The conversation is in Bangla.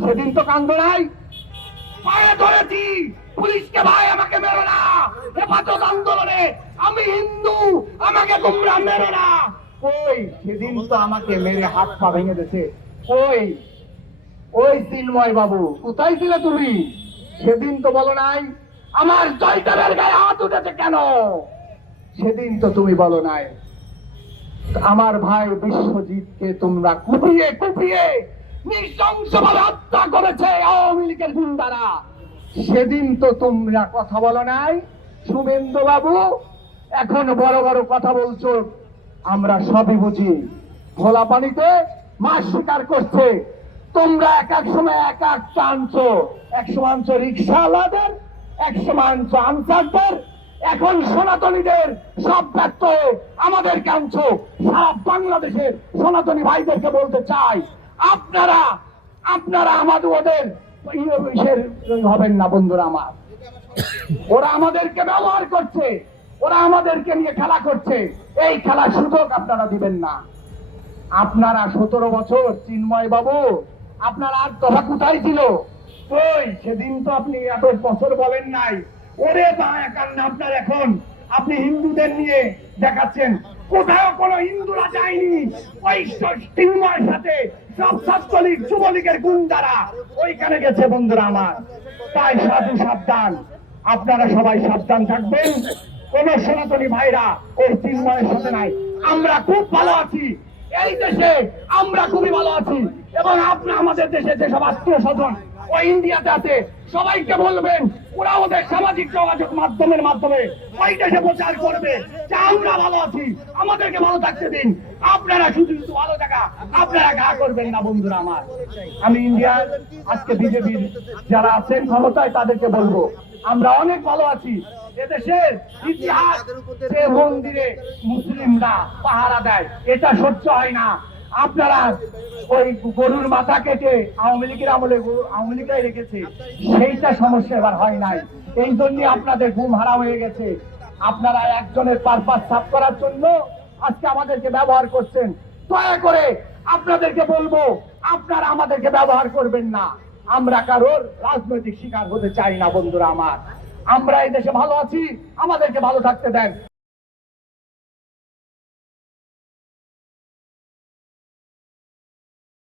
সেদিন তো পায়ে ধরেছি পুলিশকে ভাই আমাকে মেরো না হেফাজত আন্দোলনে আমি হিন্দু আমাকে গুমরা মেরো না কই সেদিন তো আমাকে মেরে হাত পা ভেঙে দিয়েছে কই ওই তিনময় বাবু কোথায় ছিলে তুমি সেদিন তো বলো নাই আমার জয়তারের গায়ে হাত উঠেছে কেন সেদিন তো তুমি বলো নাই আমার ভাই বিশ্বজিৎকে তোমরা কুপিয়ে কুপিয়ে নৃশংসভাবে হত্যা করেছে আওয়ামী লীগের গুন্ডারা। সেদিন তো তোমরা কথা বলো নাই শুভেন্দু বাবু এখন বড় বড় কথা বলছো, আমরা সবই বুঝি। খোলা পানিতে মাছ শিকার করছে। তোমরা এক এক সময় এক এক আনছো। এক সময় আনছো রিক্সাওয়ালাদের এক সময় আনছো আনসারদের। এখন সনাতনীদের সব ব্যর্থ হয়ে আমাদের আনছো। সারা বাংলাদেশের সনাতনী ভাইদেরকে বলতে চাই আপনারা আপনারা আমাদের ওদের হবেন না বন্ধুরা আমার। ওরা আমাদেরকে ব্যবহার করছে, ওরা আমাদেরকে নিয়ে খেলা করছে। এই খেলার সুযোগ আপনারা দিবেন না। আপনারা সতেরো বছর চিন্ময় বাবু আপনার আর দফা কোথায় ছিল? কই সেদিন তো আপনি এত বছর বলেন নাই। ওরে বা কারণে আপনার এখন। আপনি হিন্দুদের নিয়ে দেখাচ্ছেন। কোথাও কোনো হিন্দুরা যায়নি। ওই চিন্ময়ের সাথে সব ছাত্রলীগ যুবলীগের গুন্ডারা ওইখানে গেছে বন্ধুরা আমার। তাই সাধু সাবধান, আপনারা সবাই সাবধান থাকবেন। কোন সনাতনী ভাইরা ওই চিন্ময়ের সাথে নাই। আমরা খুব ভালো আছি। এই দেশে আমরা খুবই ভালো আছি। এবং আপনি আমাদের দেশে যেসব আত্মীয় স্বজন ওই ইন্ডিয়াতে আছে। সবাইকে বলবেন, ওরা ওদের সামাজিক যোগাযোগ মাধ্যমের মাধ্যমে ওই দেশে প্রচার করবে। যে আমরা ভালো আছি, আমাদেরকে ভালো থাকতে দিন। আপনারা শুধু শুধু ভালো থাকা, আপনারা গা করবেন না, বন্ধুরা আমার। আমি ইন্ডিয়ার আজকে বিজেপির যারা আছেন ক্ষমতায়, তাদেরকে বলব, আমরা অনেক ভালো আছি। এদেশের ইতিহাস মন্দিরে মুসলিমরা পাহারা দেয়, এটা সহ্য হয় না। আপনারা ওই গরুর মাথা কেটে আওয়ামী লীগের আমলে আওয়ামী লীগরাই রেখেছে। সেইটা সমস্যা এবার হয় নাই। এই জন্য আপনাদের ঘুম হারা হয়ে গেছে। আপনারা একজনের পারপাস সাফ করার জন্য আজকে আমাদেরকে ব্যবহার করছেন। দয়া করে আপনাদেরকে বলব, আপনারা আমাদেরকে ব্যবহার করবেন না। আমরা কারোর রাজনৈতিক শিকার হতে চাই না, বন্ধুরা আমার। আমরা এই দেশে ভালো আছি, আমাদেরকে ভালো থাকতে দেন।